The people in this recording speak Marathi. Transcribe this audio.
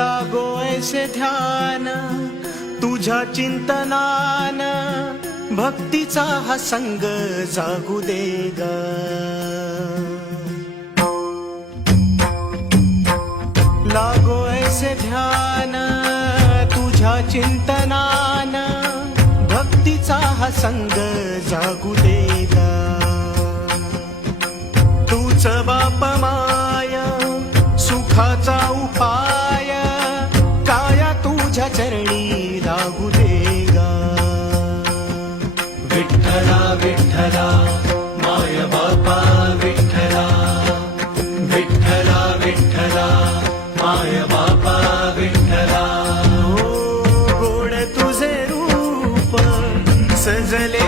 लागो ऐसे ध्यान तुझ्या चिंतनान, भक्तीचा हा संग जागू दे ग. लागो ऐसे ध्यान तुझ्या चिंतनान, भक्तीचा हा संग जागू दे ग. तूच बाप माया सुखाचा उपाय, काया तुझ्या चरणी लागू दे ग. विठ्ठला विठ्ठला माय बापा विठ्ठला, विठ्ठला विठ्ठला माय बापा विठ्ठला. हो गोड तुझे रूप सजले